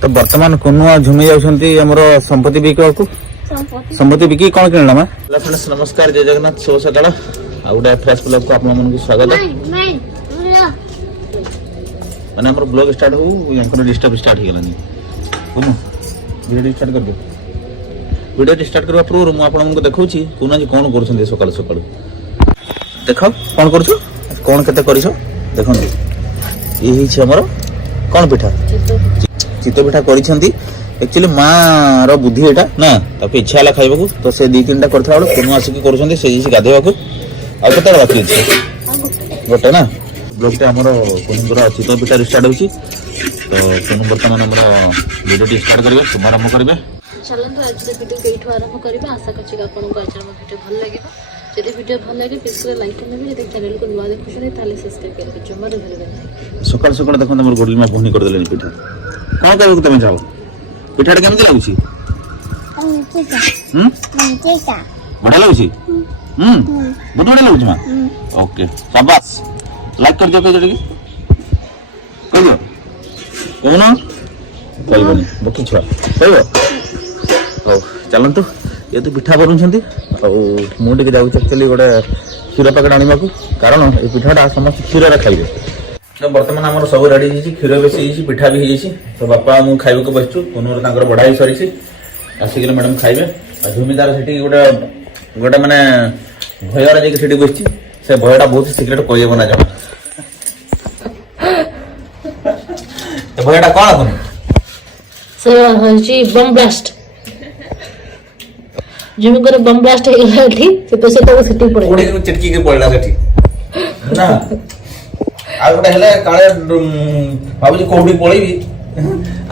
तो वर्तमान कुनुआ झुमी जाउछंती हमरो संपत्ति बिकवा को संपत्ति बिकी कौन किनला मा फ्रेंड्स नमस्कार जय जगन्नाथ शुभ सकाळ आ गुडा फ्रेश ब्लॉग को आपन मन को स्वागत है माने हमर ब्लॉग स्टार्ट हो यंकर डिस्टर्ब स्टार्ट हो गलानी कोन वीडियो स्टार्ट कर दे वीडियो स्टार्ट करबा पूर्व मु आपन को देखौची कोना जी कोन करछन सकाळ सकाळ देखो कोन करछु कोन केते करिसो देखो ये ही छ हमर कोन पिठा चितो पिठा करिसंती एक्चुअली माँ रो बुद्धि एटा ना ताके इच्छा हला खाइबा को तो से दी तीनटा करथला बड़ कोन आसी की करछंती से जी गाधेबा को आ कते बाकी छै गोटे ना ब्लॉग हमरो कोनरा चितो पिठा स्टार्ट होची तो कोन वर्तमान हमरा वीडियो स्टार्ट करबे शुभारंभ करबे चलन तो आज वीडियो केठो आरंभ करबे आशा करछि आपन को आज वीडियो भल लागेबा यदि वीडियो भल लागे प्लीज लाइक करबे यदि चैनल को नवा देखुछन ताले सब्सक्राइब करबे जमा भूलबे सकाळ सकाळ देखो हमर गोडली में फोन कर देले पिठा कोन करबे तमे जाओ पिठाटा केमती लागुची बढ़िया लागुची बहुत बढ़िया लागुची मां ओके शाबाश लाइक कर दियो कह जड़ी कह दियो कोन कहबनी बकी छुआ कहबो ओ चलन तो ये तो पिठा बनुछंती और मु टिके जाउ एक्चुअली गोटे क्षीर पैकेट आनिबा को कारण ए पिठाटा समस्त क्षीर रा खाइबे तो वर्तमान हमर सब रेडी हिची क्षीर बेसी हिची पिठा भी हिची तो बापा मु खाइबो को बसचु कोनोर तांकर बढाई सरीची आसी गेले मैडम खाइबे आ झुमीदार सेठी गोटे गोटे माने भयरा जे सेठी बसची से भयटा बहुत सिक्रेट कहबो ना जमा ए भयटा कोन कोन से हजी बम ब्लास्ट जिमे करे बम ब्लास्ट हेला एठी से पैसे तो सिटी पड़े ओडी को चिटकी के पड़ला सेठी ना आ गोटे हेले काळे बाबूजी कोडी पळेबी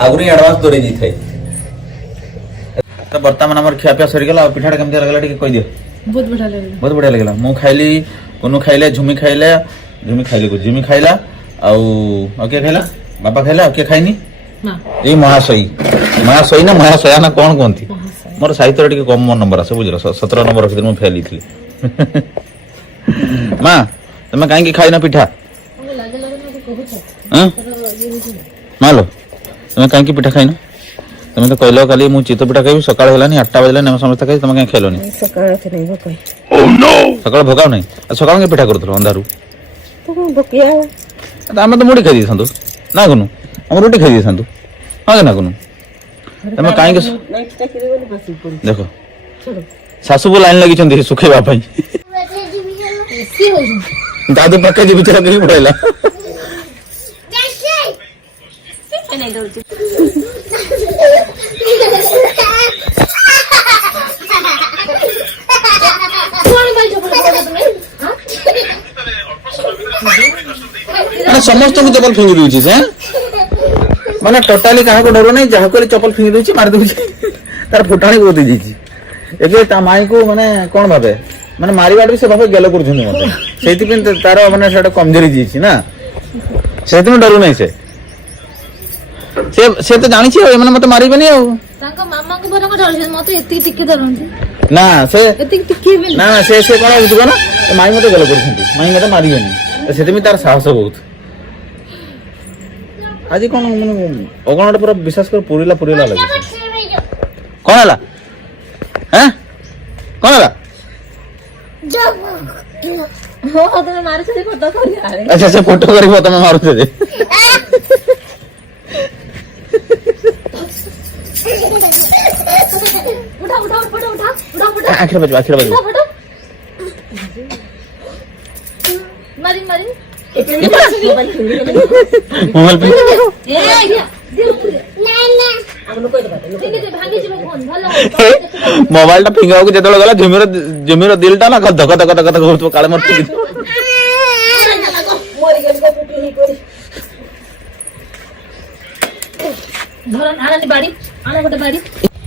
आगुरी एडवांस तोरे जी थाई तो वर्तमान हमर खियापिया सरी गेला पिठाटा केमते लागला टिके कहि दियो बहुत बढ़िया लागला मु खाइली कोनु खाइले झुमी खाइले को झुमी खाइला आ के खाइला बाबा खाइला के खाइनी ना ए महाशयी ना महाशया ना कोन कोंती मोर साहित्य टिके कम नंबर आसे बुझलो 17 नंबर रखि मु फेल थी मां तमे काहे की खाइना पिठा मालो तुम कहीं पिठा खाइन तुम तो कहल काली मु चितो पिठा खाई सकाळ हेलानी 8टा बजला ने समस्त खाई तुम कहीं खेलोनी सकाळ भोगाव नहीं सकाळ के पिठा करथलो अंधारू हम तो मुड़ी खाई दिसंतु ना गुनु हम रोटी खाई दिसंतु हां ना गुनु तुम काहे के देखो सासु को लाइन लगी छंदी सुखेबा पई दादू पक्के जी बिचारा करी पड़ेला नहीं डरती समस्त को चप्पल फिंगी दूची से माने टोटाली कहा को डरो नहीं जहा को चप्पल फिंगी दूची मार दूची तार फुटाणी को दी जी एके ता माई को माने कोन भाबे माने मारी बाड भी से भाबे गेलो करछनी मते सेति पिन तार माने सेटा कमजोरी जीची ना सेति में डरो नहीं से तो जानी छी माने मते मारी बनी तांका मामा को बरा डर छै मते एति टिके डरंती ना से एति टिके भी ना से कोन बुझबो ना माई मते गलो करछंती माई मते मारी बनी सेति में तार साहस बहुत आजि कोन माने ओगणटा पूरा विश्वास कर पुरीला लागे कोन हला हैं कोन हला हो तो मारे से फोटो करी अच्छा से फोटो करी तमे मारू छे उठा आखिर बज मारी मोबाइल पे मोबाइल टा फिंगा को जेतलो गला झुमीर दिलटा ना धक धक धक धक होतो काळे मरती धरन आनी बाड़ी आना गोटे बाड़ी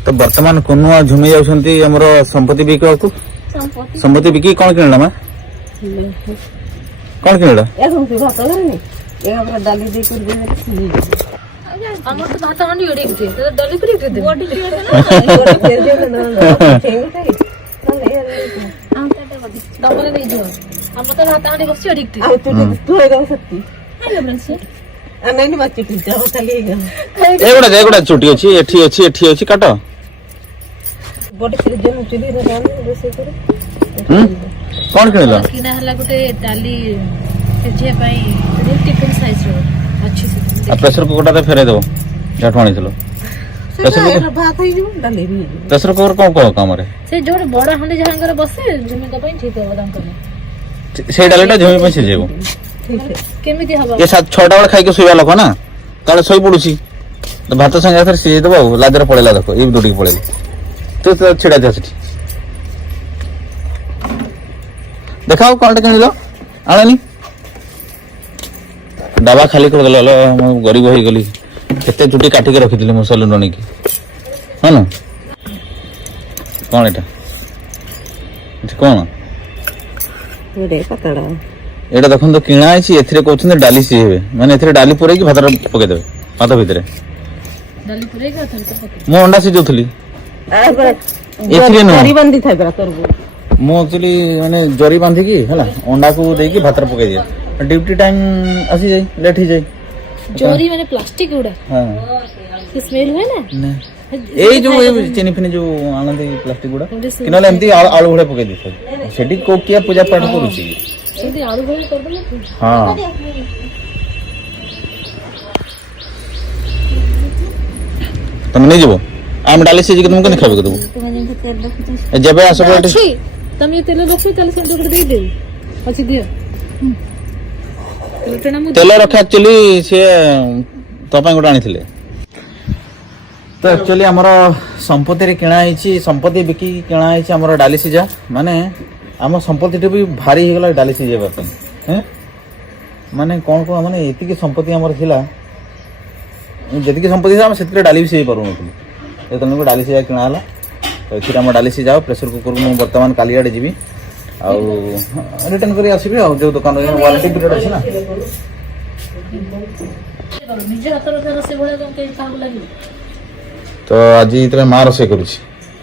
तो वर्तमान कुनुआ झुमी जाउछंती हमरो संपत्ति बिकवा को संपत्ति बिकी कोन किनला मा कोन किनला এখন কি ভাত ধরনি এ আমরা ডালি দেই করবে আমার তো ভাত আনি এড়ে গেছে তো ডালি করে দে বডি দিয়ে আছে না বডি ফের দিয়ে না ঠিক আছে আমটা বাদি দমনে নেই দিও আমার তো ভাত আনি বসছি এড়ে গেছে আর তুই তুই দাও সত্যি হ্যালো ব্রান্স ନାଇଁ ମାଛି ପିଞ୍ଚା ଖାଲି ଏଗୁଡ଼ା ଚୁଟି ଅଛି ଏଠି ଅଛି କାଟ। ଗୋଟେ ଫ୍ରିଜ ଚୁଲି ରୋଷେଇ କରେ। କଣ କିଣିଲ? କିଣା ହେଲା ଗୋଟେ ଡାଲି ସିଝିବା ପାଇଁ ଟିଫିନ ସାଇଜ ର ଅଛି ସେଠି। ପ୍ରେସର କୁକରଟା ତ ଫେରେଇ ଦେବ ଯାଠୁ ଆଣିଥିଲ। ଭାତ ହେଇଯିବ ଡାଲି ବି ହେଇଯିବ। ପ୍ରେସର କୁକର କଣ କାମରେ? ସେ ଯୋଉଠି ବଡ ହାଣ୍ଡି ଯାହାଙ୍କର ବସେ ଝୁମିଙ୍କ ପାଇଁ ଠିକ ହବ ତାଙ୍କର। ସେଇ ଡାଲିଟା ଝୁମି ପାଇଁ ସିଝେଇବ। କେମିତି ହବ? ଏ 6ଟା ବେଳେ ଖାଇକି ଶୋଇବା ଲୋକ ନା, ତାହେଲେ ଶୋଇ ପଡୁଛି ତ ଭାତ ସାଙ୍ଗେ ଏଥର ସିଝେଇ ଦେବ। ଆଉ ଲାଜରେ ପଳେଇଲା ଦେଖ, ଏଇ ଦୌଡ଼ିକି ପଳେଇଲି। ତୁ ଛିଡା ଦିଅ ସେଠି। ଦେଖାও କଣଟା କିଣିଲ ଆଣନି। ଡବା ଖାଲି କରିଦେଲ। ମୁଁ ଗରିବ ହେଇଗଲି। କେତେ ଚୁଟି କାଟିକି ରଖିଥିଲି ମୁଁ ସଲୁନ ଆଣିକି। ହଁ ନା କଣ ଏଟା କଣ ଏଇଟା ଦେଖନ୍ତୁ କିଣା ହେଇଛି। ଏଥିରେ କହୁଛନ୍ତି ଡାଲି ସିଝେଇବେ, ମାନେ ଏଥିରେ ଡାଲି ପୁରେଇକି ଭାତ ପକେଇଦେବେ ଭାତ ଭିତରେ। ଡାଲି ପୁରେଇକି ଅଥର ପକେଇ। ମୁଁ ଅଣ୍ଡା ସିଝଉଥିଲି ଏଥିରେ ନୁହଁ। ମୁଁ ଆକ୍ଚୁଆଲି ମାନେ ଜରି ବାନ୍ଧିକି ହେଲା ଅଣ୍ଡାକୁ ଦେଇକି ଭାତରେ ପକେଇ ଦିଏ। ଡ୍ୟୁଟି ଟାଇମ ଆସିଯାଏ, ଲେଟ୍ ହେଇଯାଏ। ଜରି ମାନେ ପ୍ଲାଷ୍ଟିକ ଗୁଡା ହଁ ସେ ସ୍ମେଲ ହୁଏ ନା? ଏଇ ଯୋଉ ଚିନି ଫିନି ଯୋଉ ଆଣନ୍ତି ପ୍ଲାଷ୍ଟିକ ଗୁଡା କି ନହେଲେ ଏମିତି ଆଳୁ ଭଳିଆ ପକେଇ ଦେଇଥାଏ। ସେଠି କୋଉ କିଏ ପୂଜା ପାଠ କରୁଛି କି? ସେମିତି ଆଳୁ ଭଳିଆ କରିଦେଲେ ହଁ ତମେ ନେଇଯିବ। ଆମେ ଡାଲି ସିଝିକି ତୁମକୁ କେମିତି ଖାଇବାକୁ ଦେବୁ? ଯେବେ ଆସ ଅଛି ତମେ ତେଲ ରଖିବ ତାହେଲେ ସେମିତି ଗୋଟେ ଦେଇଦେବି। ଅଛି ଦିଅ। ତେଲ ରଖା ଆକ୍ଚୁଆଲି ସିଏ ତୋ ପାଇଁ ଗୋଟେ ଆଣିଥିଲେ। ତ ଆକ୍ଚୁଆଲି ଆମର ସମ୍ପତ୍ତିରେ କିଣା ହେଇଛି, ସମ୍ପତ୍ତି ବିକିକି କିଣା ହେଇଛି ଆମର ଡାଲି ସିଝା। ମାନେ ଆମ ସମ୍ପତ୍ତିଟା ବି ଭାରି ହେଇଗଲା ଡାଲି ସିଝେଇବା ପାଇଁ। ମାନେ କଣ ମାନେ ଏତିକି ସମ୍ପତ୍ତି ଆମର ଥିଲା, ଯେତିକି ସମ୍ପତ୍ତି ଥିଲା ଆମେ ସେଥିରେ ଡାଲି ବି ସିଝେଇ ପାରୁନଥିଲୁ। ତେଣୁ ଡାଲି ସିଝା କିଣା ହେଲା। ତ ଏଥିରେ ଆମ ଡାଲି ସିଝା ପ୍ରେସର କୁକରକୁ ମୁଁ ବର୍ତ୍ତମାନ କାଲି ଆଡ଼େ ଯିବି ଆଉ ରିଟର୍ନ କରି ଆସିବି। ଆଉ ଯୋଉ ଦୋକାନରେ ୱାରେଣ୍ଟି ପିରିୟଡ଼ ଅଛି ନା। ନିଜ ହାତର ରୋଷେଇ ଭଳିଆ କାହାକୁ ଲାଗିବ? ତ ଆଜି ଯେତେବେଳେ ମା ରୋଷେଇ କରୁଛି,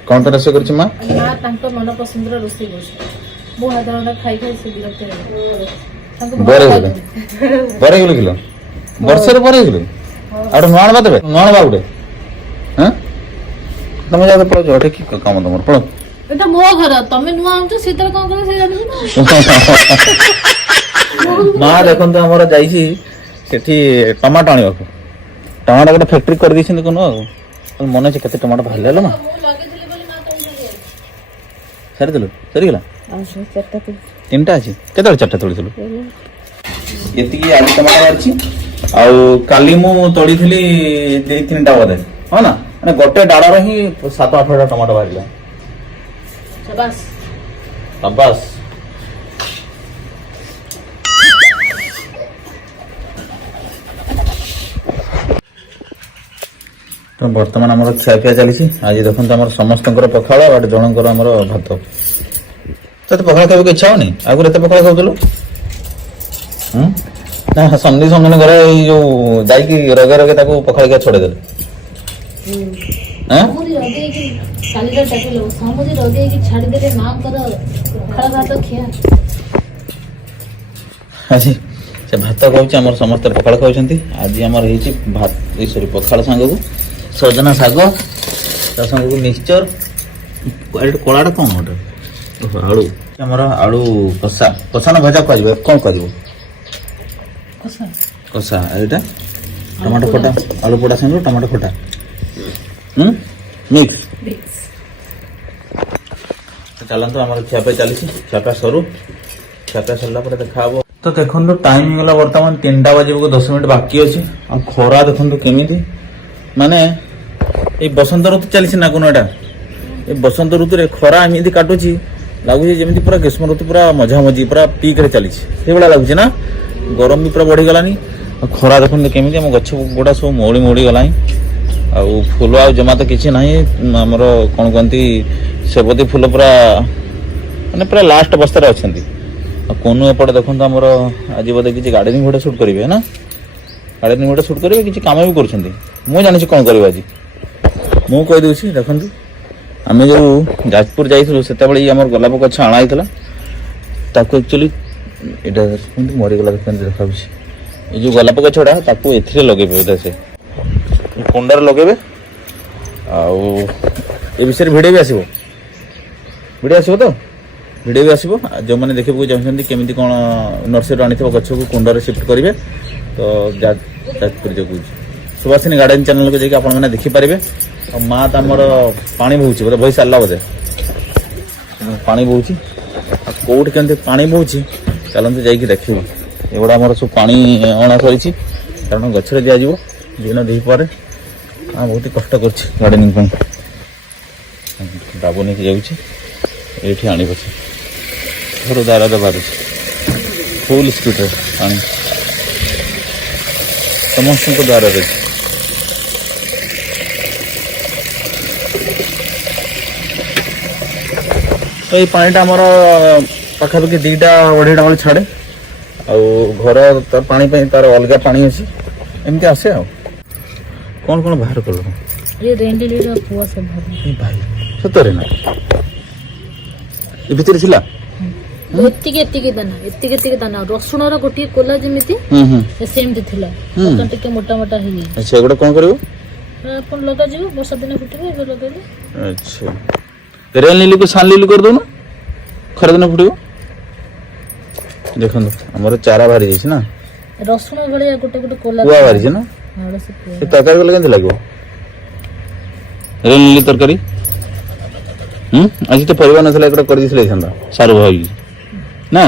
କଣ ପାଇଁ ରୋଷେଇ କରୁଛି ମା? ମା ତାଙ୍କ ମନ ପସନ୍ଦର ରୋଷେଇ କରୁଛି। ମୁଁ ହାତ ରନ୍ଧା ଖାଇ ଖାଇ ସେ ବିରକ୍ତ ହେଇଗଲେ। ବରେଇ ଗଲୁ କିଲୋ ବର୍ଷରେ ବରେଇ ଗଲୁ। ଆଉ ଗୋଟେ ନୂଆ ଆଣବା ଦେବେ, ନୂଆ ଆଣବା ଗୋଟେ। ତମେ ଯାହା ପଳାଉଛ ଏଠି କି କାମ ତମର ପଳ। ଏଟା ମୋ ଘର, ତମେ ନୂଆ ଆଣୁଛ ସେତେବେଳେ କଣ କର ସେ ଜାଣିବୁ ନା। ମା ଦେଖନ୍ତୁ ଆମର ଯାଇଛି ସେଠି ଟମାଟୋ ଆଣିବାକୁ। ଟମାଟୋ ଗୋଟେ ଫ୍ୟାକ୍ଟ୍ରି କରିଦେଇଛନ୍ତି କଣ ଆଉ ମନେ ଅଛି କେତେ ଟମାଟୋ ବାହାରିଲା ଲୋ ମା? ସାରିଦେଲୁ ସରିଗଲା? 3ଟା ଅଛି। କେତେବେଳେ 4ଟା ତୋଳିଥିଲୁ? ଏତିକି ଆଜି ଟମାଟୋ ବାହାରିଛି। ଆଉ କାଲି ମୁଁ ତୋଳିଥିଲି 2-3ଟା ବୋଧେ। ହଁ ନା ମାନେ ଗୋଟେ ଡାଳରେ ହିଁ 7-8ଟା ଟମାଟୋ ବାହାରିଲା। ସାବାସ୍ ସାବାସ୍। ତ ବର୍ତ୍ତମାନ ଆମର ଖିଆପିଆ ଚାଲିଛି। ଆଜି ଦେଖନ୍ତୁ ଆମର ସମସ୍ତଙ୍କର ପଖାଳ ଆଉ ଜଣଙ୍କର ଆମର ଭାତ। ତତେ ପଖାଳ ଖାଇବାକୁ ଇଚ୍ଛା ହଉନି? ଆଗରୁ ଏତେ ପଖାଳ ଖାଉଥିଲୁ? ନା ସନ୍ଧି ସମୁନି ଘରେ ଏଇ ଯୋଉ ଯାଇକି ରଗେ ରଗେ ତାକୁ ପଖାଳିକା ଛଡେଇଦେଲେ। ଆଜି ସେ ଭାତ ଖାଉଛି, ଆମର ସମସ୍ତେ ପଖାଳ ଖାଉଛନ୍ତି। ଆଜି ଆମର ହେଇଛି ପଖାଳ ସାଙ୍ଗକୁ ସଜନା ଶାଗ, ତା ସାଙ୍ଗକୁ ମିକ୍ସଚର। କଳାଟା କଣ ଗୋଟେ ଆଳୁ, ଆମର ଆଳୁ କଷା। କଷା ନା ଭଜା କୁହାଯିବ, କଣ କୁହାଯିବ? କଷା। ଏଇଟା ଟମାଟୋ ଖଟା, ଆଳୁ ପୋଡା ସାଙ୍ଗକୁ ଟମାଟୋ ଖଟା ମିକ୍ସ। ଚାଲନ୍ତୁ ଆମର ଖିଆପିଆ ଚାଲିଛି। ଖିଆପିଆ ସରୁ, ଖିଆପିଆ ସରିଲା ପରେ ଦେଖା ହବ। ତ ଦେଖନ୍ତୁ ଟାଇମ ହେଇଗଲା ବର୍ତ୍ତମାନ 3ଟା ବାଜିବାକୁ 10 ମିନିଟ୍ ବାକି ଅଛି। ଆଉ ଖରା ଦେଖନ୍ତୁ କେମିତି, ମାନେ ଏଇ ବସନ୍ତ ଋତୁ ଚାଲିଛି ନା କଣ ଏଟା। ଏ ବସନ୍ତ ଋତୁରେ ଖରା ଏମିତି କାଟୁଛି, ଲାଗୁଛି ଯେମିତି ପୁରା ଗ୍ରୀଷ୍ମ ଋତୁ ପୁରା ମଝାମଝି ପୁରା ପିକରେ ଚାଲିଛି ସେଇଭଳିଆ ଲାଗୁଛି ନା। ଗରମ ବି ପୁରା ବଢିଗଲାଣି। ଆଉ ଖରା ଦେଖନ୍ତୁ କେମିତି, ଆମ ଗଛ ଗୁଡା ସବୁ ମଉଳି ଗଲାଣି। ଆଉ ଫୁଲ ଆଉ ଜମା ତ କିଛି ନାହିଁ। ଆମର କଣ କୁହନ୍ତି ସେବତୀ ଫୁଲ ପୁରା ମାନେ ପୁରା ଲାଷ୍ଟ ଅବସ୍ଥାରେ ଅଛନ୍ତି। ଆଉ କୋନୁ ଏପଟେ ଦେଖନ୍ତୁ ଆମର ଆଜି ବୋଧେ କିଛି ଗାର୍ଡେନିଂ ଭିଡିଓ ସୁଟ୍ କରିବେ ନା, ଗାର୍ଡେନିଂ ଭିଡିଓ ସୁଟ୍ କରିବେ, କିଛି କାମ ବି କରୁଛନ୍ତି। ମୁଁ ଜାଣିଛି କଣ କରିବ ଆଜି, ମୁଁ କହିଦେଉଛି। ଦେଖନ୍ତୁ ଆମେ ଯୋଉ ଯାଜପୁର ଯାଇଥିଲୁ ସେତେବେଳେ ଆମର ଗୋଲାପ ଗଛ ଅଣା ହେଇଥିଲା। ତାକୁ ଆକ୍ଚୁଆଲି ଏଇଟା ମରିଗଲା କେମିତି ଦେଖାଯାଉଛି। ये जो गोलाप गछड़ा ताकू एथिरे लगेबे बोधे से कुंडार लगेबे आउ ए विषय भिडियो भी आसीबो तो भिडियो भी आसीबो जो माने देखिबो चाहछन्ती केमिति कोन नर्सरी आनिथिबो गछ को कुंडार शिफ्ट करिवे तो जाजपुर जो कुछ सुभाषिनी गार्डन चैनल को जाके आपण माने देखि पारिबे और माँ तो आमर पानी बोची बोले बही सारा बोधे पानी बोची कौट के पानी बोची चलते जाइए देखिए एगुड़ा आम सब पानी अणा कर कारण गचर दिज्व दिन दी पर बहुत ही कष्ट कर गार्डेनिंग बाबू नहीं जाऊँगी आनी पचे घर द्वार बाहर फुल स्पीड पानी समस्त द्वार तो ये पानीटा आमर पाखापाखि 2टा 2.5टा बेले छाड़े घर तार पानी तार अलग पानी अच्छी एमती आसे आ कौन कौन बाहर कर ये रेंडली पुआ सब भाई सतरे ना ये भितर थिला एतिके दाना रसुण रो गोटी कोला जेमिति सेमती थिला तो टिके मोटा मोटा हे अच्छा एगुडा कोन करिवो अपन लगा जिवो वर्षा दिन फुटिबो ए लगाले अच्छा रेल नीली को सान लीलू कर दो ना खरा दिन फुटो देखो आमर चारा बाहरी जाइए ना रसुण भलिया गोटे गोटे कोला कुआ बाहरी ना तरकारी वाला केंत लागो रेल नीली तरकारी आज तो परिवार नसला एकटा कर दिसले छंदा सारू भाई ना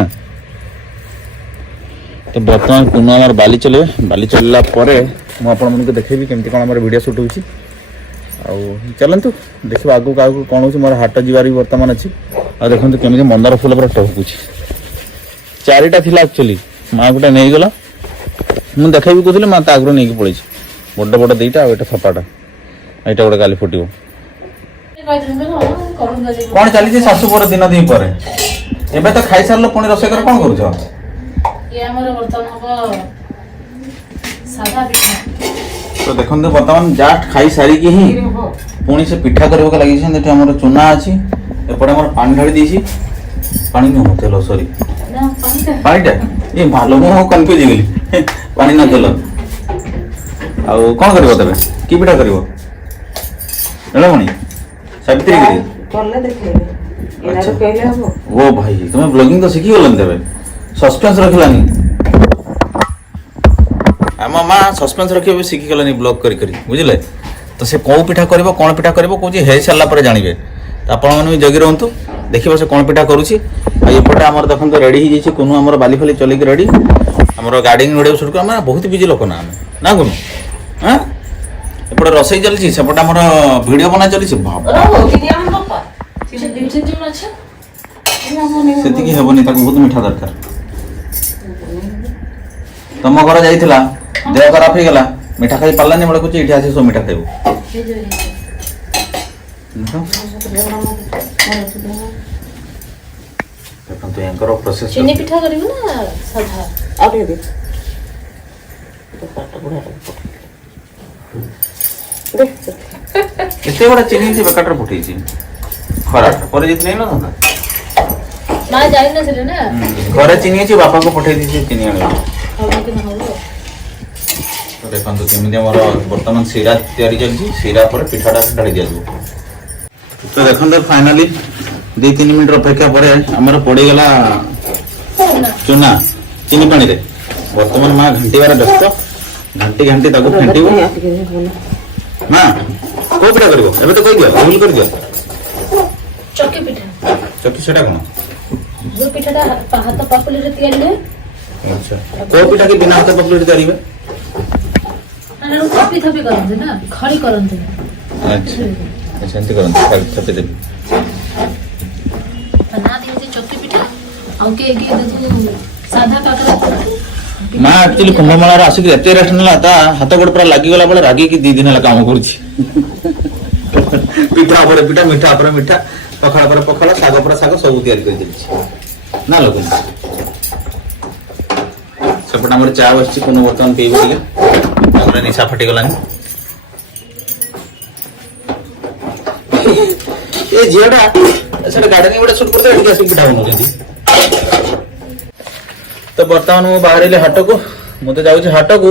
तो बर्तमान पुनः आमर बाली चलला परे मु आपण मन को देखेबी केमती कोन हमर वीडियो शूट होची चलतु देखो आगू आगू कौन हो मोर हाट जीवार भी बर्तमान अच्छी आ देखो केमी मंदार फूल पूरा टपकुच 4टा थी एक्चुअली माँ गोटे नहीं गला मुझे देखा भी कहूँ माँ आगु नहीं पड़े बड़ बड़ 2टा आ सपाटा यहाँ गोटे काली फुट कौन चली शाशु पर दिन दी पर एबे तो खाई सार पुणी रोसे कर कौन कर तो देखो बर्तमान जस्ट खाई सारिकी ही पुणी से पिठा करने लगे आम चूना अच्छी एपटे आम पानी ढाली दी पानी नुह तेल सॉरी पानीटा ये भालो मु कन्फ्यूज गली पानी न तेल आउ कौन कर तेरे कि पिठा कर सावित्री ओ भाई तुम्हें ब्लॉगिंग तो शिखी गलन तेरे सस्पेंस रखलानी आम माँ सस्पेंस रखिए शिखीगलानी ब्लॉग करी बुझे तो से कौ पिठा कर कौन पिठा कर कौन हो सारापर जानवे तो आपने जगि रुँ देखिए से कौन पिठा करुच्ची एपटे आम देखो रेडी हो जाइए कुनु आम बाली फाली चलिक रेडी आम गार्डन वीडियो शूट कर बहुत बिजी लोक ना आम ना कुनु हाँ एपटे रसई चलती सेपटे आम वीडियो बना चली से हेनी बहुत मीठा दरकार तुम घर जाइला देह खराब हो गला मीठा खाई पार्लानी बेले कुछ ये आसे सब मीठा खाइब देखो प्रोसेस चीनी पिठा करिवो ना साधा आ दे एते बड़ा चीनी से बकटर फुटी छी खरा पर जित नहीं ना था ना जाई ना से ना घरे चीनी छी बापा को पठे दी चीनी आने अब कि ना हो तो देखो केमी आम बर्तमान सीरा तैयारी चलती सीरा पर पिठाटा ढाली दिया तो देखो फाइनाली 2-3 मिनट अपेक्षा पर आमर पड़गला चूना चीनी पानी रे बर्तमान माँ घंटीबार व्यस्त घंटी ताको फेंटी माँ कौ पिठा कर तो कह दिया भूल कर दिया चक्की पिठा चक्की सेटा कौन जो पिठाटा हाथ पापुली रे तैयारी है अच्छा कौ पिठा के बिना हाथ पापुली रे तैयारी है ना थपी थपी करते ना खड़ी करते अच्छा सेंती करते थपी देबी ना दी चक्की पिठा आउ के जो साधा काकरा माँ एक्चुअली कुंभमेला आसिक एत रेस्ट ना हाथ गोड़ पूरा लगिगला बेले रागी 2 दिन है काम कर पिठा पर पिठा मिठा पर मिठा पखाड़ पर पखाड़ साग पर साग सब तैयारी कर ना लोक सेपटे आम चा बस बर्तमान पीब टे निशा फाटीगलानी ये झीटा गार्डन गोटे सुट करते पिठा बनाऊँ तो बर्तमान मुझे बाहर हाट को ମୁଁ ତ ଯାଉଛି ହାଟକୁ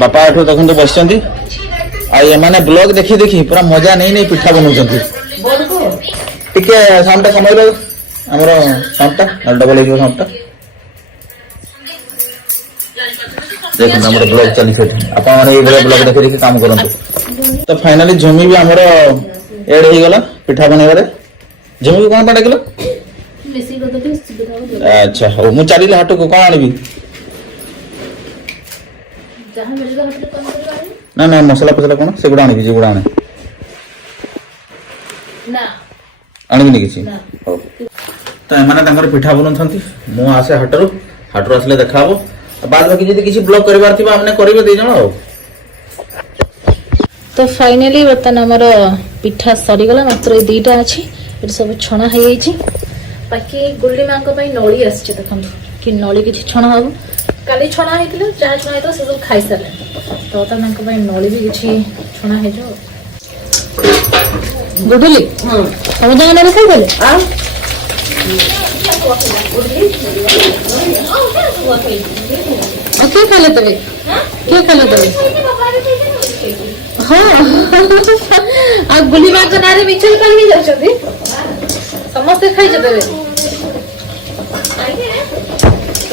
ବାପା ଏଠୁ ଦେଖନ୍ତୁ ବସିଛନ୍ତି ଆଉ ଏମାନେ ବ୍ଲଗ ଦେଖି ଦେଖି ପୁରା ମଜା ନେଇ ନେଇ ପିଠା ବନଉଛନ୍ତି ଟିକେ ସାଉଣ୍ଡଟା କମେଇଲ ଆମର ସାଉଣ୍ଡଟା ଡବଲ ହେଇଯିବ ସାଉଣ୍ଡଟା ଦେଖନ୍ତୁ ଆମର ବ୍ଲଗ ଚାଲିଛି ଏଠି ଆପଣମାନେ ଏଇଭଳିଆ ବ୍ଲଗ ଦେଖି ଦେଖି କାମ କରନ୍ତୁ ତ ଫାଇନାଲି ଝୁମି ବି ଆମର ଏଡ ହେଇଗଲା ପିଠା ବନେଇବାରେ ଝୁମିକୁ କଣ ପାଇଁ ଡାକିଲ ଆଚ୍ଛା ହଉ ମୁଁ ଚାଲିଲି ହାଟକୁ କଣ ଆଣିବି ନା ନା ମସଲା ଫସଲା କଣ ସେଗୁଡ଼ା ଆଣିବି ଯେଗୁଡ଼ା ଆଣେ ଆଣିବିନି କିଛି ହଉ ତ ଏମାନେ ତାଙ୍କର ପିଠା ବନଉଛନ୍ତି ମୁଁ ଆସେ ହାଟରୁ ଆସିଲେ ଦେଖା ହବ ବାଦ ବାକି ଯଦି କିଛି ବ୍ଲଗ କରିବାର ଥିବ ଆମେ କରିବେ 2 ଜଣ ଆଉ ତ ଫାଇନାଲି ବର୍ତ୍ତମାନ ଆମର ପିଠା ସରିଗଲା ମାତ୍ର ଏ 2ଟା ଅଛି ଏଠି ସବୁ ଛଣା ହେଇଯାଇଛି ବାକି ଗୁଲି ମାଙ୍କ ପାଇଁ ନଳି ଆସିଛି ଦେଖନ୍ତୁ କି ନଳି କିଛି ଛଣା ହବ କାଲି ଛଣା ହେଇଥିଲା ଯାହା ଛଣା ହେଇଥିଲା ସେ ସବୁ ଖାଇସାରିଲେ ତ ତାଙ୍କ ପାଇଁ ନଳି ବି କିଛି ଛଣା ହେଇଯିବ ଗୁଡୁଲି ତମେ ଯାହା ନଳି ଖାଇଦେଲେ କିଏ ଖାଇଲେ ତେବେ ହଁ ଆଉ ଗୁଲି ମାଙ୍କ ନାଁରେ ମିଛ କାଲି ହେଇଯାଉଛନ୍ତି ସମସ୍ତେ ଖାଇଛ ତେବେ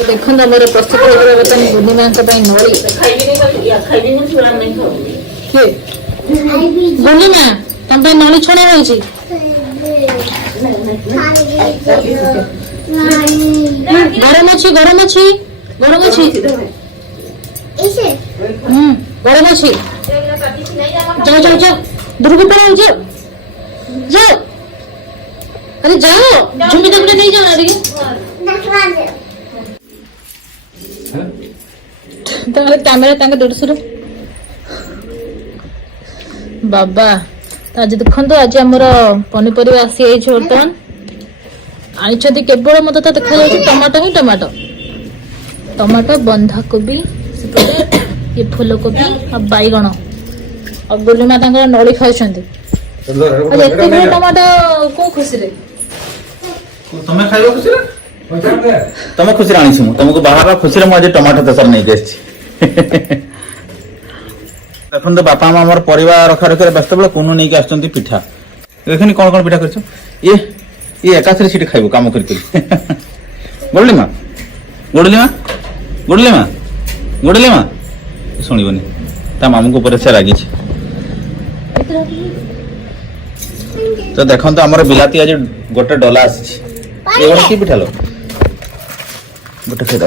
ଦେଖନ୍ତୁ ଆମର ପ୍ରସ୍ତୁତ ହେଇଗଲା ବର୍ତ୍ତମାନ ଗୁଲି ମାଙ୍କ ପାଇଁ ନଳି ଗୁଲି ମା ତମ ପାଇଁ ନଳି ଛଣା ହଉଛି ଗରମ ଅଛି ଗରମ ଅଛି ଯାଅ ଦୂରକୁ ପଳାଉ ଯାଅ अरे जाओ झुमी तक नहीं जाना ठीक ତାହେଲେ କ୍ୟାମେରା ତାଙ୍କ ଦେଢ଼ଶୁର ବାବା ଆଜି ଦେଖନ୍ତୁ ଆଜି ଆମର ପନିପରିବା ଆସିଯାଇଛି ବର୍ତ୍ତମାନ ଆଣିଛନ୍ତି କେବଳ ମତେ ତ ଦେଖାଯାଉଛି ଟମାଟୋ ହିଁ ଟମାଟୋ ବନ୍ଧାକୋବି ସେପଟେ ଇଏ ଫୁଲକୋବି ଆଉ ବାଇଗଣ ଆଉ ଗୁଲିମା ତାଙ୍କର ନଳି ଖାଉଛନ୍ତି ଏତେ ଗୁଡେ ଟମାଟୋ କୋଉ ଖୁସିରେ ତମେ ଖାଇବ ଖୁସିରେ ତମେ ଖୁସିରେ ଆଣିଛି ମୁଁ ତମକୁ ବାହାର ଖୁସିରେ ମୁଁ ଆଜି ଟମାଟୋ ତରକାରୀ ନେଇକି ଆସିଛି ଦେଖନ୍ତୁ ବାପା ମା ଆମର ପରିବା ରଖା ରଖିରେ ବ୍ୟସ୍ତ ବେଳେ କୋନ ନେଇକି ଆସୁଛନ୍ତି ପିଠା ଦେଖନି କଣ କଣ ପିଠା କରିଛ ଇଏ ଏକାଥରେ ସେଠି ଖାଇବ କାମ କରିକି ଗୋଡଲି ମା ଶୁଣିବନି ତା ମାମୁଙ୍କ ଉପରେ ସେ ରାଗିଛି ତ ଦେଖନ୍ତୁ ଆମର ବିଲାତି ଆଜି ଗୋଟେ ଡଲା ଆସିଛି ये गोटे की पिठा लो गोटे खाई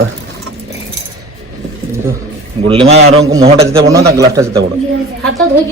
गुड़लिमा मुहटा जिते बड़ ना ग्लासटा जिते बड़ हाथ धोई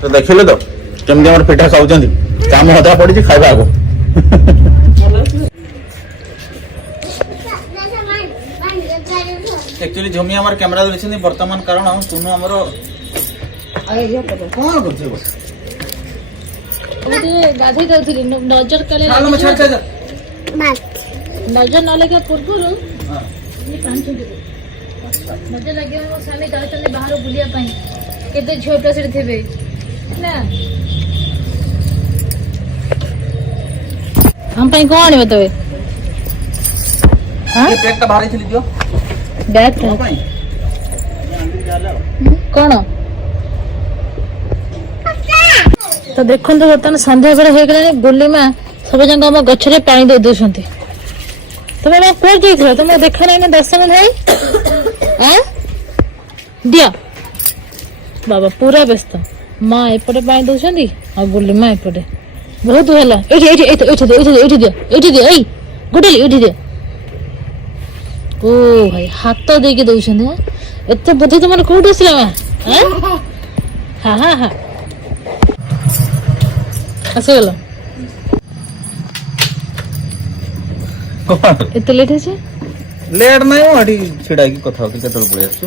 तो देखिले तो केमती हमर पिठा खाउछन काम हदा पड़ी खाइबा आगो एक्चुअली झमी हमर कैमरा देछन वर्तमान कारण हम तुनु हमरो अरे ये कोन करछे बस ओते गाधी जाउथली नजर कले चलो मैं छाड़ नजर न लगे पूर्वरु हां ये पांच देबो नजर लगे मो स्वामी जाउछन बाहर बुलिया पई केते झियो पेसर थेबे ना हम पई कोन आनिबे तबे हां ये बैग का बाहर चली दियो बैग कौन तो देखो बर्तमान संध्या बेला हो गला गुलिमा सब जंग हम गछरे पानी दे दोछंती तुम कोर जाइथिल तुम देखा नहीं 10 मिनट है हां दिया बाबा पूरा व्यस्त माँ एपटे पानी दोछंती आ गुलिमा एपटे बहुत होला एठी दिया गुडली एठी दिया ଓ ଭାଇ ହାତ ଦେଇକି ଦଉଛନ୍ତି ଏତେ ବୁଦ୍ଧି ତମର କୋଉଠି ଆସିଲା ମା ହଁ ହଁ ହଁ ଆସିଗଲ ଏତେ ଲେଟ୍ ହେଇଛି ଲେଟ୍ ନାହିଁ ଏଠି ଛିଡ଼ା ହେଇକି କଥା ହଉଥିଲି କେତେବେଳେ ପଳେଇ ଆସୁଛୁ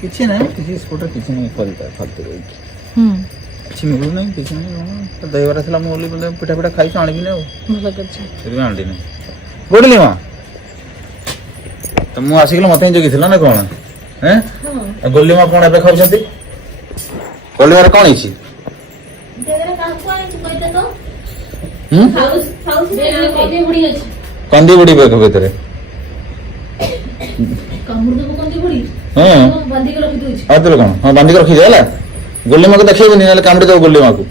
କିଛି ନାହିଁ କିଛି ସ୍କୁଟର କିଛି ନାହିଁ କରିଥାଏ ଫାଲତୁ ରହିକି କିଛି ମିଳୁନାହିଁ କିଛି ନାହିଁ ଦହିବରା ଥିଲା ମୁଁ ବୋଲି ପିଠା ପିଠା ଖାଇଛୁ ଆଣିବିନି ଆଉ ଭଲ କରିଛ ସେଥିପାଇଁ ଆଣିଲିନି ବୁଝିଲି ମା ତ ମୁଁ ଆସିକି ମତେ ହିଁ ଜଗିଥିଲା ନା କଣ ଗୋଲି ମା କଣ ଏବେ ଖାଉଛନ୍ତି ଗୋଲିମାରେ କଣ ହେଇଛି କନ୍ଦି ବୁଢୀ ବେଗ ଭିତରେ ହଁ ଆଉ କଣ ହଁ ବାନ୍ଧିକି ରଖିଦେ ହେଲା ଗୋଲି ମାକୁ ଦେଖେଇବନି ନହେଲେ କାମୁଡି ଦବ ଗୋଲି ମାକୁ